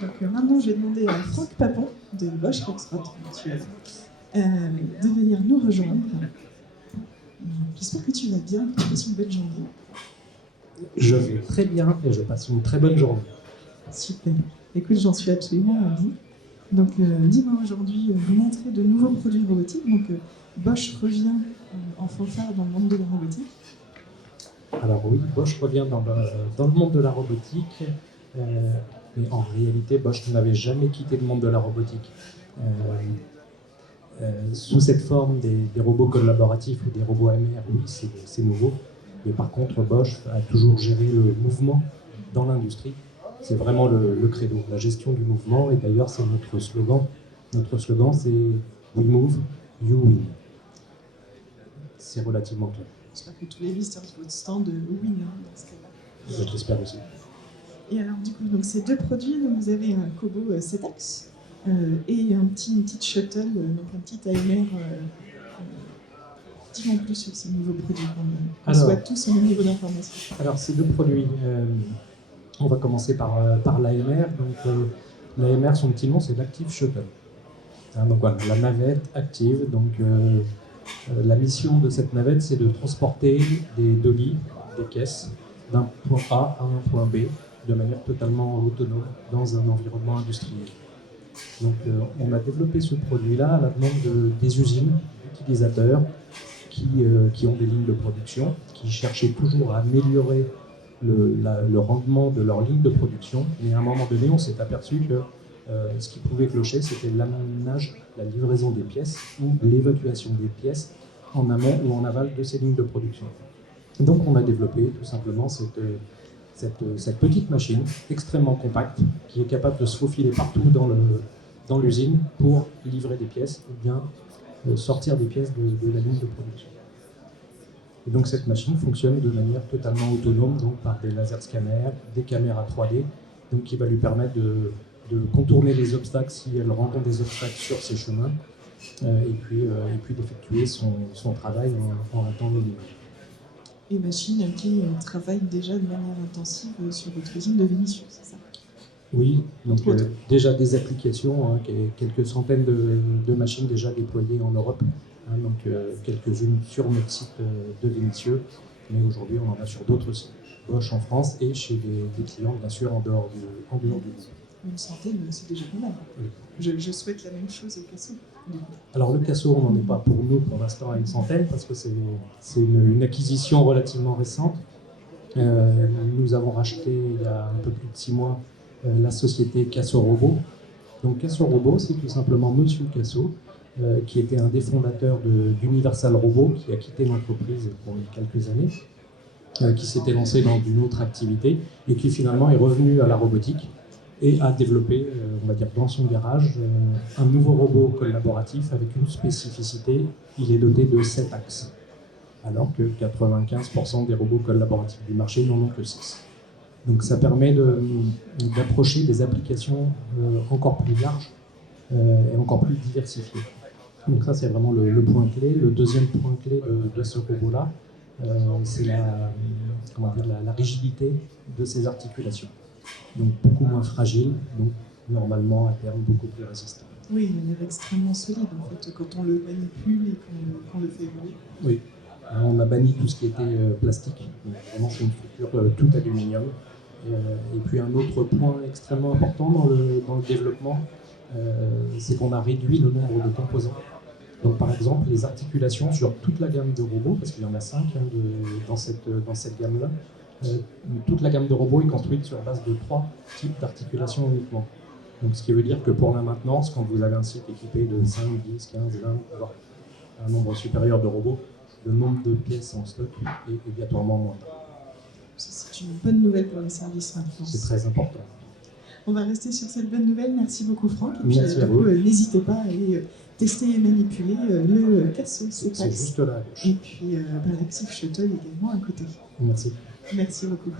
Donc maintenant, je vais demander à Franck Papon de Bosch Rexroth Virtual de venir nous rejoindre. J'espère que tu vas bien, que tu passes une bonne journée. Je vais très bien et je passe une très bonne journée. Super. Écoute, j'en suis absolument ravie. Donc, dis-moi aujourd'hui, vous montrez de nouveaux produits robotiques. Donc, Bosch revient en fanfare dans le monde de la robotique. Alors oui, Bosch revient dans le monde de la robotique, mais en réalité, Bosch n'avait jamais quitté le monde de la robotique. Sous cette forme des robots collaboratifs ou des robots AMR, oui, c'est nouveau. Mais par contre, Bosch a toujours géré le mouvement dans l'industrie. C'est vraiment le credo, la gestion du mouvement. Et d'ailleurs, c'est notre slogan. Notre slogan, c'est « We move, you win ». C'est relativement clair. J'espère que tous les visiteurs de votre stand win dans ce cas-là. Je l'espère aussi. Et alors, du coup, donc, ces deux produits, donc, vous avez un Kobo 7-axe et une petite shuttle, donc un petit AMR. Dis-moi plus sur ces nouveaux produits, qu'on soit tous au même niveau d'information. Alors, ces deux produits, on va commencer par l'AMR. Donc, l'AMR, son petit nom, c'est l'Active Shuttle. Donc voilà, la navette active. Donc, la mission de cette navette, c'est de transporter des dolly, des caisses, d'un point A à un point B, de manière totalement autonome dans un environnement industriel. Donc, on a développé ce produit-là à la demande des usines, d'utilisateurs qui ont des lignes de production, qui cherchaient toujours à améliorer le rendement de leur ligne de production. Mais à un moment donné, on s'est aperçu que ce qui pouvait clocher, c'était l'aménage, la livraison des pièces ou l'évacuation des pièces en amont ou en aval de ces lignes de production. Donc on a développé tout simplement cette petite machine extrêmement compacte qui est capable de se faufiler partout dans l'usine pour livrer des pièces ou bien sortir des pièces de la ligne de production. Et donc cette machine fonctionne de manière totalement autonome, donc par des laser scanners, des caméras 3D, donc qui va lui permettre de contourner les obstacles si elle rencontre des obstacles sur ses chemins, et puis d'effectuer son travail en un temps minimum. Et machine qui travaille déjà de manière intensive sur votre usine de Vénissieux, c'est ça? Oui, donc déjà des applications, quelques centaines de machines déjà déployées en Europe, donc quelques-unes sur notre site de Vénissieux, mais aujourd'hui on en a sur d'autres sites, Bosch en France et chez des clients bien sûr en dehors du groupe. Une centaine, c'est déjà pas mal. Oui. Je souhaite la même chose au Casso. Alors le Casso, on n'en est pas pour nous pour l'instant à une centaine parce que c'est une acquisition relativement récente. Nous avons racheté il y a un peu plus de 6 mois la société Casso Robot. Donc Casso Robot, c'est tout simplement Monsieur Casso, qui était un des fondateurs d'Universal Robot, qui a quitté l'entreprise pour quelques années, qui s'était lancé dans une autre activité et qui finalement est revenu à la robotique et a développé, on va dire dans son garage, un nouveau robot collaboratif avec une spécificité, il est doté de 7 axes, alors que 95% des robots collaboratifs du marché n'en ont que 6. Donc ça permet d'approcher des applications encore plus larges et encore plus diversifiées. Donc ça c'est vraiment le point clé. Le deuxième point clé de ce robot-là, c'est la rigidité de ses articulations. Donc beaucoup moins fragile, donc normalement à terme beaucoup plus résistant. Oui, il a l'air extrêmement solide en fait quand on le manipule et qu'on le fait évoluer. Oui, on a banni tout ce qui était plastique, donc vraiment c'est une structure tout aluminium. Et puis un autre point extrêmement important dans le développement, c'est qu'on a réduit le nombre de composants. Donc par exemple les articulations sur toute la gamme de robots, parce qu'il y en a 5 dans cette gamme-là, toute la gamme de robots est construite sur base de 3 types d'articulations uniquement. Donc ce qui veut dire que pour la maintenance, quand vous avez un site équipé de 5, 10, 15, 20, voire un nombre supérieur de robots, le nombre de pièces en stock est obligatoirement moindre. C'est une bonne nouvelle pour les services maintenant. C'est très important. On va rester sur cette bonne nouvelle. Merci beaucoup Franck. Et puis, merci à vous. N'hésitez pas à aller tester et manipuler le Casso. C'est juste là à gauche. Et puis l'Active Shuttle également à côté. Merci. Merci beaucoup.